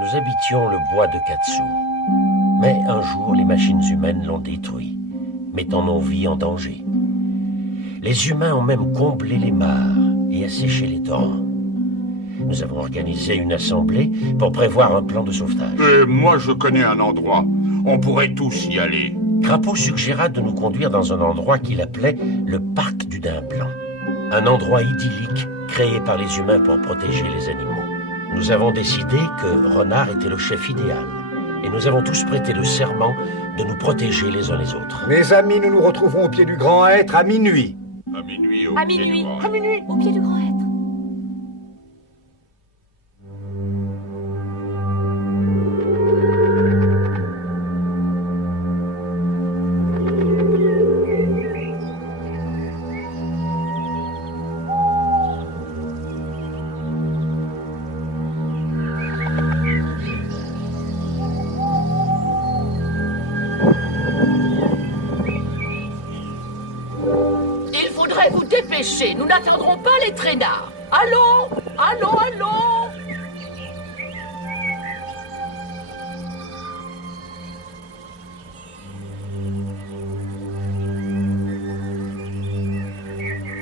Nous habitions le bois de Katsu. Mais un jour, les machines humaines l'ont détruit, mettant nos vies en danger. Les humains ont même comblé les mares et asséché les torrents. Nous avons organisé une assemblée pour prévoir un plan de sauvetage. Et moi, je connais un endroit. On pourrait tous y aller. Crapaud suggéra de nous conduire dans un endroit qu'il appelait le parc du Daim Blanc. Un endroit idyllique créé par les humains pour protéger les animaux. Nous avons décidé que Renard était le chef idéal. Et nous avons tous prêté le serment de nous protéger les uns les autres. Mes amis, nous nous retrouvons au pied du Grand Hêtre à minuit. À minuit, au À pied minuit. du Grand. À minuit. Au pied du Grand Hêtre. Il faudrait vous dépêcher, nous n'attendrons pas les traînards. Allons, allons, allons.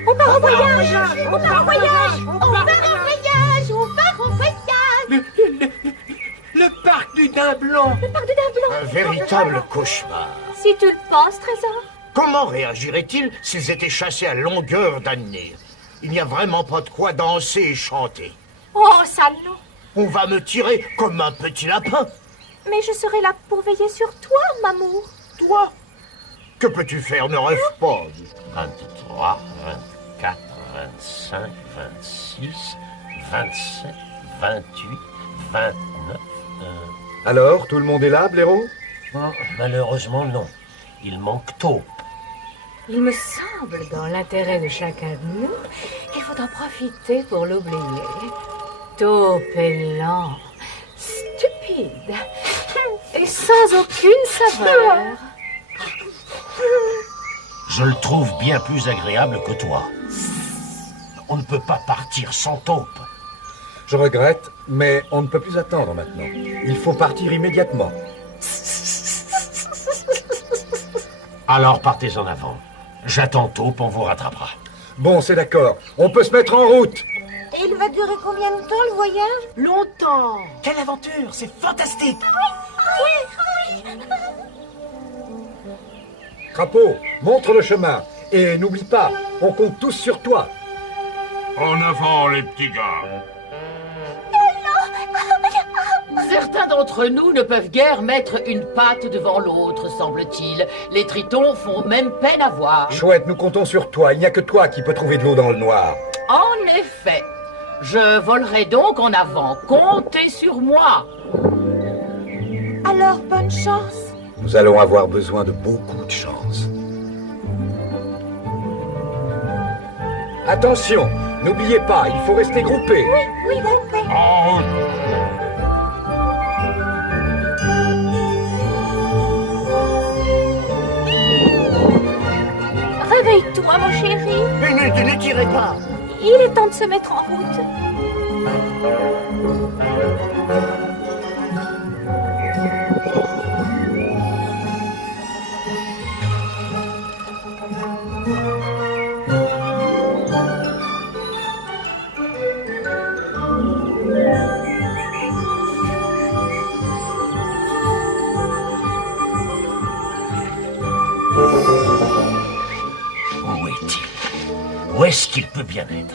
On part en voyage. On part en voyage. On part en voyage. On part en voyage. Le parc du Daim Blanc. Le parc de Daim Blanc. Un véritable cauchemar. Si tu le penses, Trésor. Comment réagiraient-ils s'ils étaient chassés à longueur d'année? Il n'y a vraiment pas de quoi danser et chanter. Oh, ça non. On va me tirer comme un petit lapin. Mais je serai là pour veiller sur toi, Mamour. Toi? Que peux-tu faire? Ne rêve pas. 23, 24, 25, 26, 27, 28, 29... Alors, tout le monde est là, blaireau? Non, malheureusement, non. Il manque Taupe. Il me semble, dans l'intérêt de chacun de nous, qu'il faut en profiter pour l'oublier. Taupe est lent, stupide et sans aucune saveur. Je le trouve bien plus agréable que toi. On ne peut pas partir sans Taupe. Je regrette, mais on ne peut plus attendre maintenant. Il faut partir immédiatement. Alors partez en avant. J'attends Taupe, on vous rattrapera. Bon, c'est d'accord. On peut se mettre en route. Et il va durer combien de temps, le voyage? Longtemps. Quelle aventure, c'est fantastique. Crapaud, montre le chemin. Et n'oublie pas, on compte tous sur toi. En avant, les petits gars. Certains d'entre nous ne peuvent guère mettre une patte devant l'autre, semble-t-il. Les tritons font même peine à voir. Chouette, nous comptons sur toi. Il n'y a que toi qui peux trouver de l'eau dans le noir. En effet. Je volerai donc en avant. Comptez sur moi. Alors, bonne chance. Nous allons avoir besoin de beaucoup de chance. Attention, n'oubliez pas, il faut rester groupé. Oui, groupé. En route. Réveille-toi, mon chéri. Mais ne tirez pas. Il est temps de se mettre en route. Où est-il? Où est-ce qu'il peut bien être?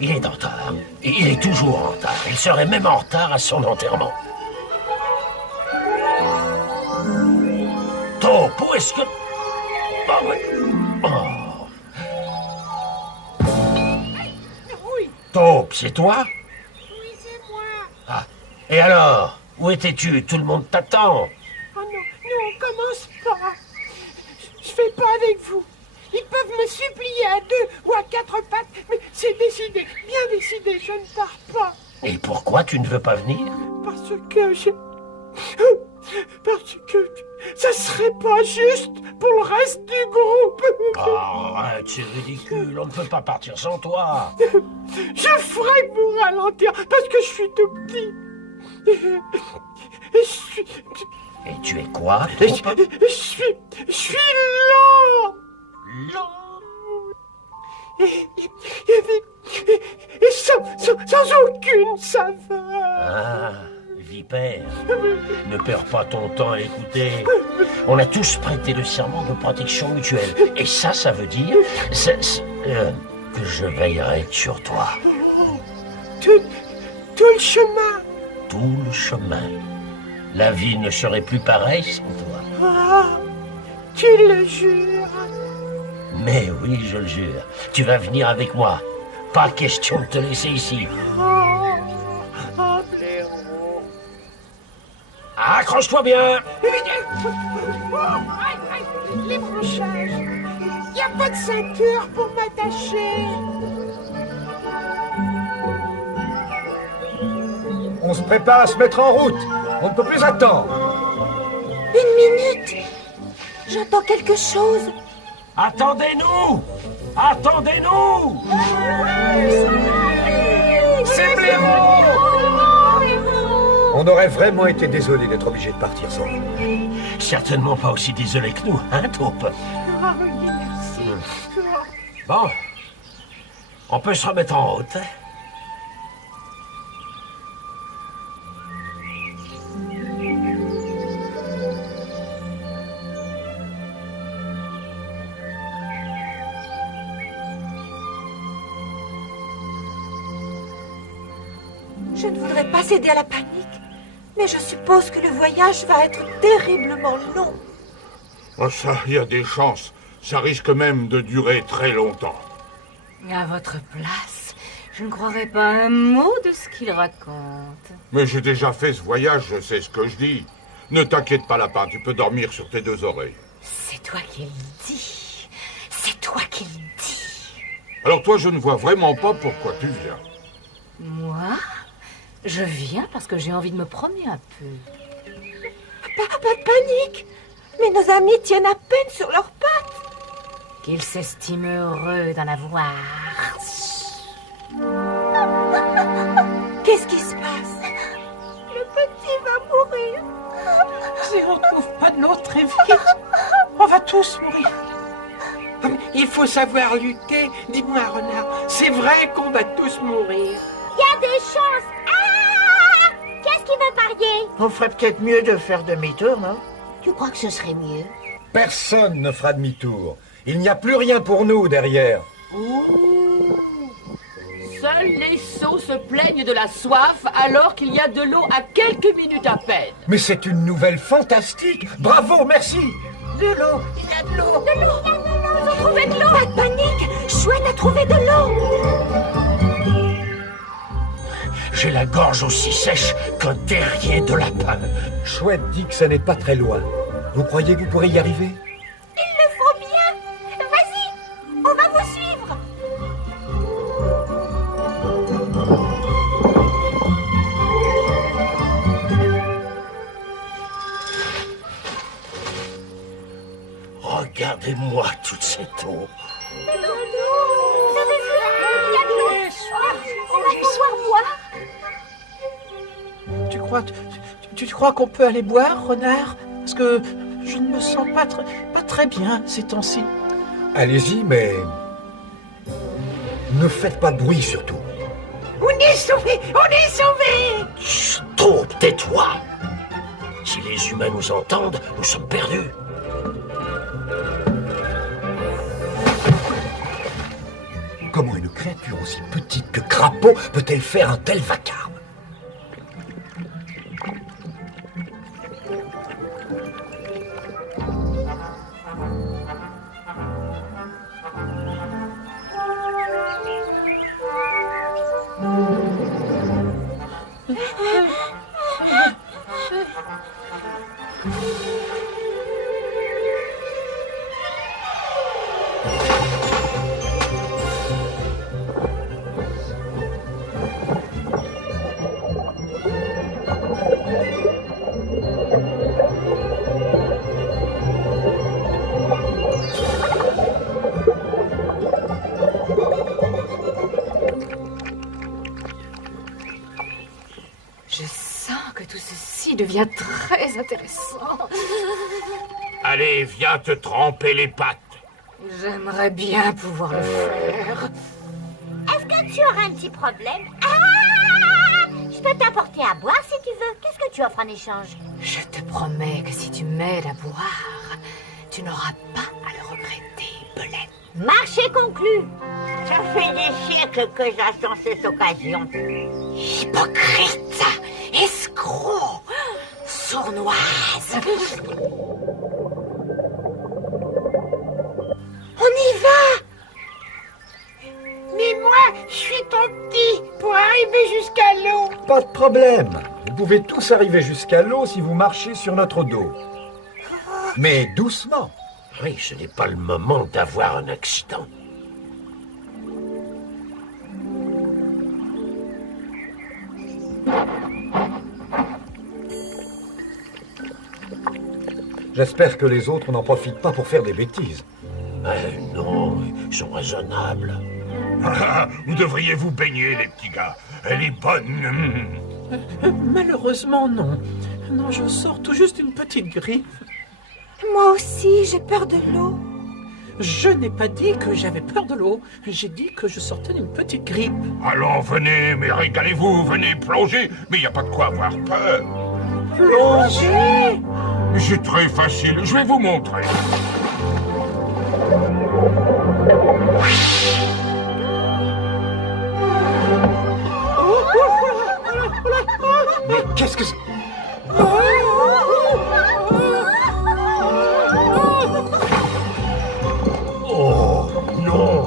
Il est en retard. Et il est toujours en retard. Il serait même en retard à son enterrement. Taupe, où est-ce que... Ah ouais. Oh. Taupe, c'est toi? Oui, c'est moi. Ah. Et alors? Où étais-tu? Tout le monde t'attend. Oh non, non, commence pas. Je fais pas avec vous. Ils peuvent me supplier à 2 ou à 4 pattes, mais c'est décidé, bien décidé, je ne pars pas. Et pourquoi tu ne veux pas venir? Parce que ça serait pas juste pour le reste du groupe. Arrête, c'est ridicule. On ne peut pas partir sans toi. Je ferai pour ralentir parce que je suis tout petit. Et tu es quoi, Je Taupe? suis lent. Lent. Et sans aucune saveur. Ah, vipère. Ne perds pas ton temps à l'écouter. On a tous prêté le serment de protection mutuelle. Et ça veut dire que je veillerai sur toi. Tout le chemin. Tout le chemin. La vie ne serait plus pareille sans toi. Ah, tu le jures. Mais oui, je le jure. Tu vas venir avec moi. Pas question de te laisser ici. Oh, blaireau. Accroche-toi bien. Les branchages. Il n'y a pas de ceinture pour m'attacher. On se prépare à se mettre en route. On ne peut plus attendre. Une minute. J'entends quelque chose. Attendez-nous. Attendez-nous. C'est Blaireau! On aurait vraiment été désolé d'être obligé de partir sans vous. Certainement pas aussi désolé que nous, hein, Taupe? Ah oui, merci. Bon. On peut se remettre en route. Hein? Je ne voudrais pas céder à la panique, mais je suppose que le voyage va être terriblement long. Oh, ça, il y a des chances. Ça risque même de durer très longtemps. À votre place, je ne croirais pas un mot de ce qu'il raconte. Mais j'ai déjà fait ce voyage, je sais ce que je dis. Ne t'inquiète pas, lapin, tu peux dormir sur tes deux oreilles. C'est toi qui le dis. C'est toi qui le dis. Alors toi, je ne vois vraiment pas pourquoi tu viens. Moi, je viens parce que j'ai envie de me promener un peu. Pas de panique. Mais nos amis tiennent à peine sur leurs pattes. Qu'ils s'estiment heureux d'en avoir. Qu'est-ce qui se passe? Le petit va mourir. Si on ne trouve pas de l'eau très vite, on va tous mourir. Il faut savoir lutter. Dis-moi, renard, c'est vrai qu'on va tous mourir. Il y a des chances. Ah! Qu'est-ce qui veut parier? On ferait peut-être mieux de faire demi-tour, non? Tu crois que ce serait mieux? Personne ne fera demi-tour. Il n'y a plus rien pour nous derrière. Seuls les sots se plaignent de la soif alors qu'il y a de l'eau à quelques minutes à peine. Mais c'est une nouvelle fantastique. Bravo, merci. De l'eau, il y a de l'eau. De l'eau! Ils ont trouvé de l'eau! Pas de panique! Chouette a trouvé de l'eau! J'ai la gorge aussi sèche qu'un terrier de lapin. Chouette dit que ça n'est pas très loin. Vous croyez que vous pourrez y arriver? Il le faut bien! Vas-y! On va vous suivre! Regardez-moi toute cette eau. Vous avez vu? Il y a de l'eau! On va pouvoir boire! Tu crois qu'on peut aller boire, renard? Parce que je ne me sens pas très bien ces temps-ci. Allez-y, mais ne faites pas de bruit surtout. On est sauvés! On est sauvés! Chut, Taupe, tais-toi. Si les humains nous entendent, nous sommes perdus. Comment une créature aussi petite que Crapaud peut-elle faire un tel vacarme? que tout ceci devient très intéressant. Allez, viens te tremper les pattes. J'aimerais bien pouvoir le faire. Est-ce que tu auras un petit problème? Ah! Je peux t'apporter à boire si tu veux. Qu'est-ce que tu offres en échange? Je te promets que si tu m'aides à boire, tu n'auras pas à le regretter, Belette. Marché conclu. Ça fait des siècles que j'attends cette occasion. Hypocrite, escroc, sournoise. On y va! Mais moi, je suis trop petit pour arriver jusqu'à l'eau. Pas de problème. Vous pouvez tous arriver jusqu'à l'eau si vous marchez sur notre dos. Mais doucement. Oui, ce n'est pas le moment d'avoir un accident. J'espère que les autres n'en profitent pas pour faire des bêtises. Mais non, ils sont raisonnables. Vous devriez vous baigner, les petits gars. Elle est bonne. Malheureusement, non. Non, je sors tout juste d'une petite grippe. Moi aussi, j'ai peur de l'eau. Je n'ai pas dit que j'avais peur de l'eau. J'ai dit que je sortais d'une petite grippe. Allons, venez, mais régalez-vous, venez plonger. Mais il n'y a pas de quoi avoir peur. Plonger? C'est très facile, je vais vous montrer. Mais qu'est-ce que c'est? Oh, non!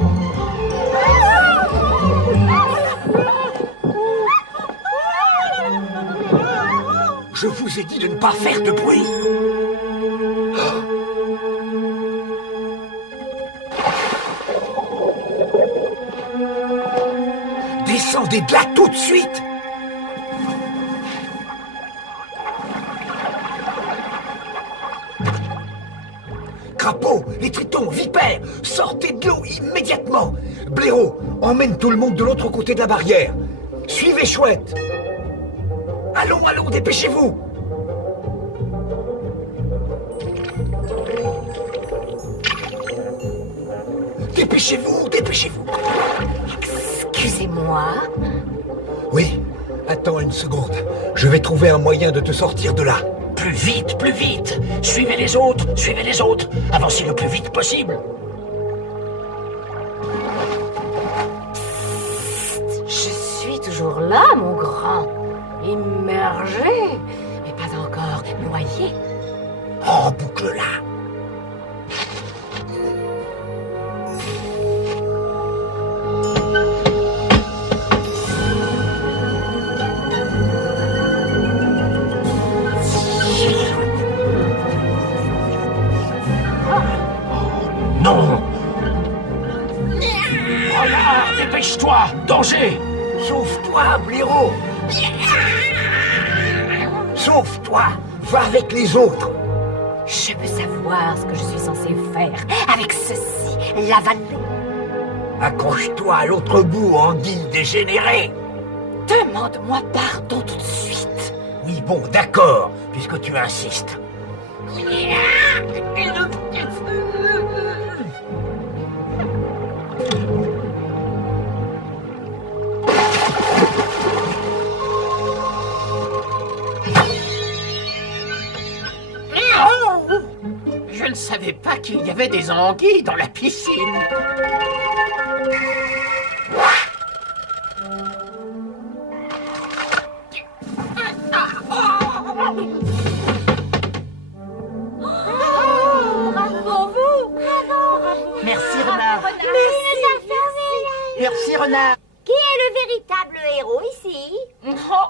Je vous ai dit de ne pas faire de bruit. Descendez de là tout de suite. Crapaud, les tritons, vipères, sortez de l'eau immédiatement. Blaireau, emmène tout le monde de l'autre côté de la barrière. Suivez Chouette. Allons, allons, dépêchez-vous. Dépêchez-vous, dépêchez-vous. Excusez-moi. Oui, attends une seconde. Je vais trouver un moyen de te sortir de là. Plus vite, plus vite! Suivez les autres! Avancez le plus vite possible! Je suis toujours là, mon grand. Immergé, mais pas encore noyé. Oh, boucle-la. Non! Renard, dépêche-toi! Danger! Sauve-toi, blaireau. Sauve-toi. Va avec les autres. Je veux savoir ce que je suis censé faire avec ceci, l'avaler. Accroche-toi à l'autre bout, anguille dégénérée. Demande-moi pardon tout de suite. Oui, bon, d'accord, puisque tu insistes. Je ne savais pas qu'il y avait des anguilles dans la piscine. Bravo, vous! Merci, Renard. Merci, Renard. Qui est le véritable héros ici? Oh,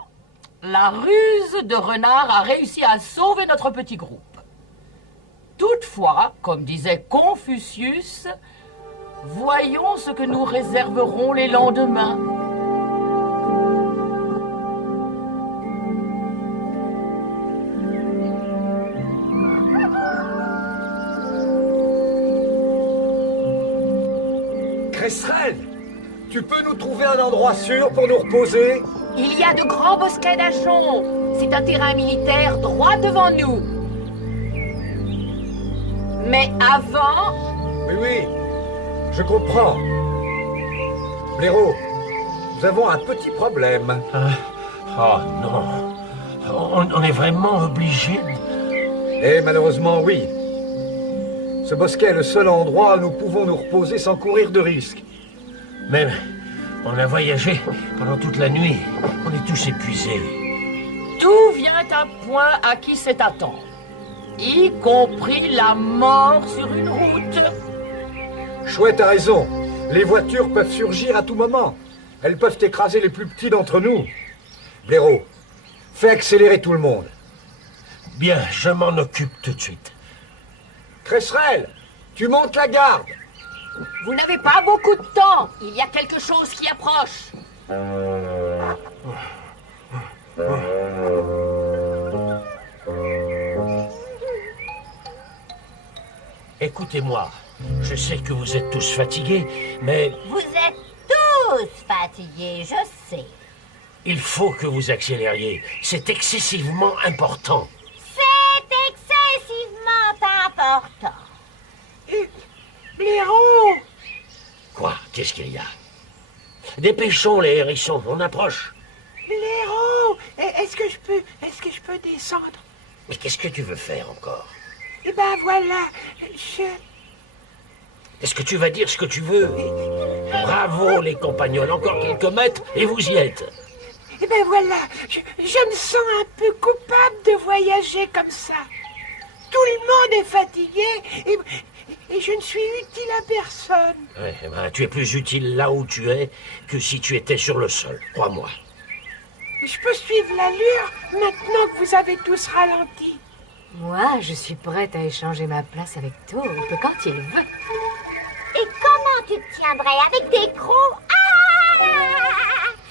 la ruse de Renard a réussi à sauver notre petit groupe. Toutefois, comme disait Confucius, voyons ce que nous réserveront les lendemains. Cresserelle, tu peux nous trouver un endroit sûr pour nous reposer? Il y a de grands bosquets d'achons. c'est un terrain militaire droit devant nous. Mais avant... Oui, oui, je comprends. Blaireau, nous avons un petit problème. Oh non, on est vraiment obligé de... Et malheureusement, oui. Ce bosquet est le seul endroit où nous pouvons nous reposer sans courir de risques. Mais on a voyagé pendant toute la nuit. On est tous épuisés. Tout vient à point à qui sait attendre, y compris la mort sur une route. Chouette a raison. Les voitures peuvent surgir à tout moment. Elles peuvent écraser les plus petits d'entre nous. Blaireau, fais accélérer tout le monde. Bien, je m'en occupe tout de suite. Cresserelle, tu montes la garde. Vous n'avez pas beaucoup de temps. Il y a quelque chose qui approche. Écoutez-moi, je sais que vous êtes tous fatigués, mais Vous êtes tous fatigués, je sais. il faut que vous accélériez. C'est excessivement important. C'est excessivement important. Blaireau! Quoi? Qu'est-ce qu'il y a? Dépêchons les hérissons, on approche. Blaireau! Est-ce que je peux descendre? Mais qu'est-ce que tu veux faire encore? Eh ben voilà, Est-ce que tu vas dire ce que tu veux? Bravo les compagnols, encore quelques mètres et vous y êtes. Eh ben voilà, je me sens un peu coupable de voyager comme ça. Tout le monde est fatigué et je ne suis utile à personne. Ouais, eh ben, tu es plus utile là où tu es que si tu étais sur le sol, crois-moi. Je peux suivre l'allure maintenant que vous avez tous ralenti. Moi, je suis prête à échanger ma place avec Taupe quand il veut. Et comment tu te tiendrais avec des crocs?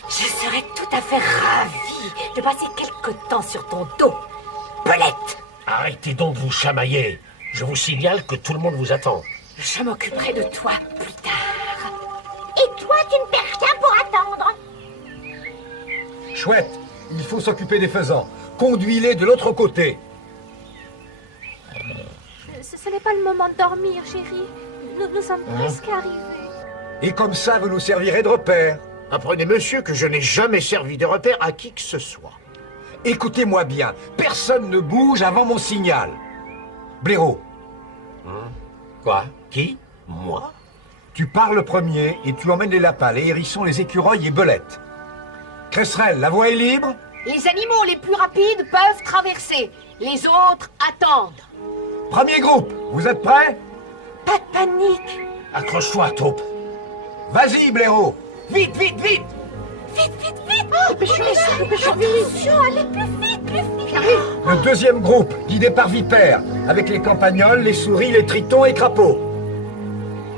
Je serais tout à fait ravie de passer quelque temps sur ton dos, Belette. Arrêtez donc de vous chamailler. Je vous signale que tout le monde vous attend. Je m'occuperai de toi plus tard. Et toi, tu ne perds rien pour attendre. Chouette, il faut s'occuper des faisans. Conduis-les de l'autre côté. Ce n'est pas le moment de dormir, chérie. Nous sommes presque arrivés. Et comme ça, vous nous servirez de repère. Apprenez, monsieur, que je n'ai jamais servi de repère à qui que ce soit. Écoutez-moi bien, personne ne bouge avant mon signal. Blaireau, Quoi? Qui? Moi? tu pars le premier et tu emmènes les lapins, les hérissons, les écureuils et Belette. Cresserelle, la voie est libre? Les animaux les plus rapides peuvent traverser. Les autres attendent. Premier groupe, vous êtes prêts? Pas de panique. Accroche-toi, Taupe. Vas-y, Blaireau. Vite, vite, vite. Vite, vite, vite. Attention, allez plus vite, plus vite. Le deuxième groupe, guidé par Vipère, avec les campagnols, les souris, les tritons et crapauds.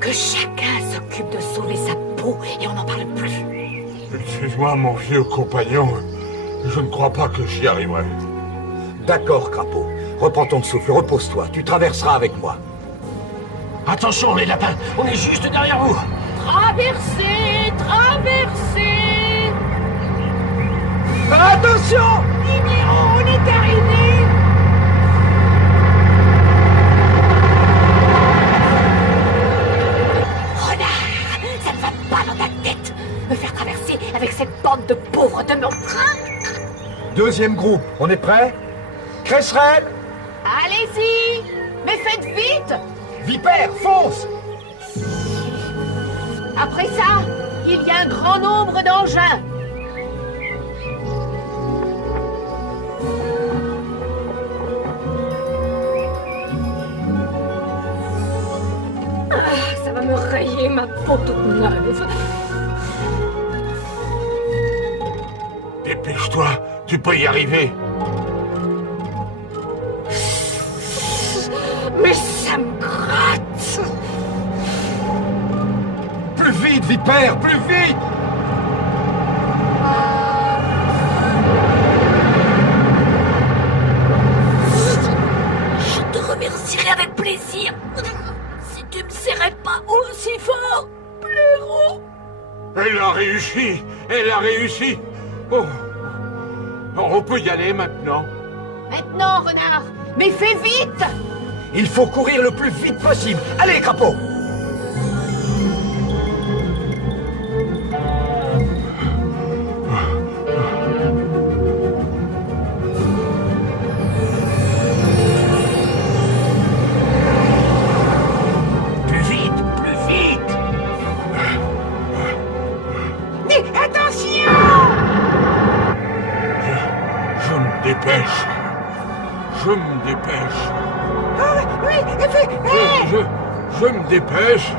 Que chacun s'occupe de sauver sa peau et on n'en parle plus. Excuse-moi, mon vieux compagnon. Je ne crois pas que j'y arriverai. D'accord, crapaud. Reprends ton souffle, repose-toi. Tu traverseras avec moi. Attention les lapins, on est juste derrière vous. Traversez, traversez. Attention! On est arrivé. Renard, ça ne va pas dans ta tête. Me faire traverser avec cette bande de pauvres de mon train. Deuxième groupe, on est prêts? Cresserelle! Allez-y, mais faites vite. Vipère, fonce! Après ça, il y a un grand nombre d'engins. Ça va me rayer ma peau toute neuve. Dépêche-toi, tu peux y arriver. Mais ça me gratte. Plus vite, Vipère, plus vite! Je te remercierai avec plaisir. Si tu me serrais pas aussi fort, Blaireau. Elle a réussi. Elle a réussi. Oh, On peut y aller maintenant. Maintenant, renard. Mais fais vite! Il faut courir le plus vite possible. Allez, crapaud! Plus vite, plus vite! Mais attention! Je me dépêche. Je me dépêche. Ah, oui, Je me dépêche.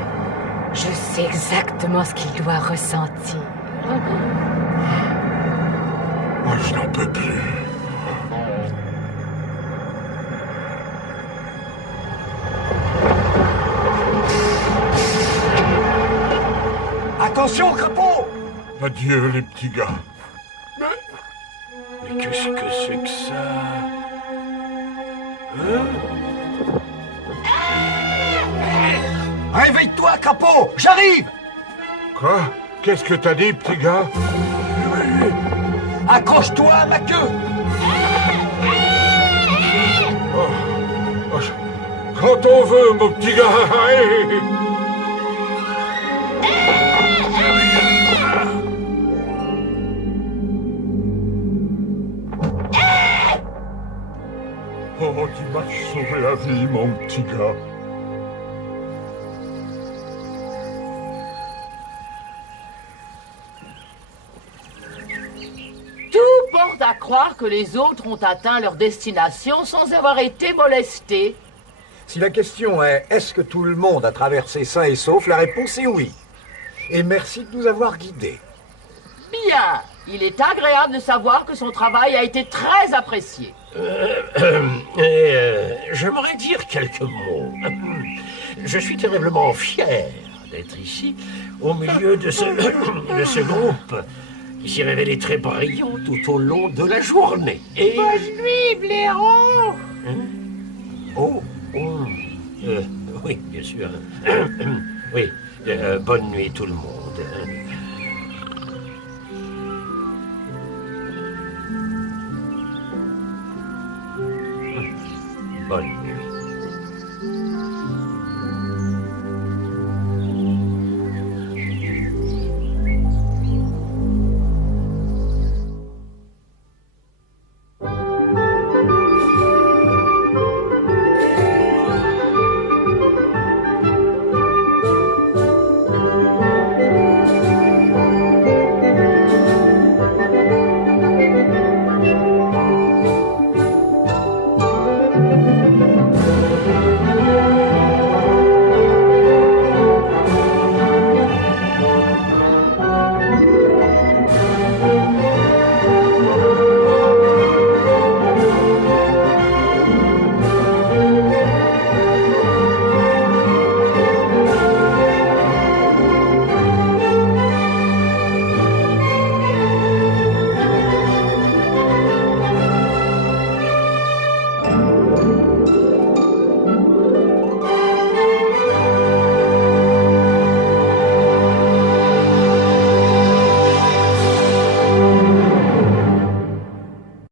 Je sais exactement ce qu'il doit ressentir. Moi, je n'en peux plus. Attention, crapaud! Adieu, les petits gars. Mais qu'est-ce que c'est que ça? Hein? Réveille-toi, crapaud! J'arrive! Quoi? Qu'est-ce que t'as dit, petit gars? Accroche-toi à ma queue! Quand on veut, mon petit gars. Oh, tu m'as sauvé la vie, mon petit gars. Tout porte à croire que les autres ont atteint leur destination sans avoir été molestés. Si la question est « Est-ce que tout le monde a traversé sain et sauf ?», la réponse est oui. Et merci de nous avoir guidés. Bien, il est agréable de savoir que son travail a été très apprécié. J'aimerais dire quelques mots. Je suis terriblement fier d'être ici, au milieu de ce groupe qui s'est révélé très brillant tout au long de la journée. Et... Bonne nuit, blaireau! Oh, oui, bien sûr. Oui, bonne nuit tout le monde. Bonne nuit.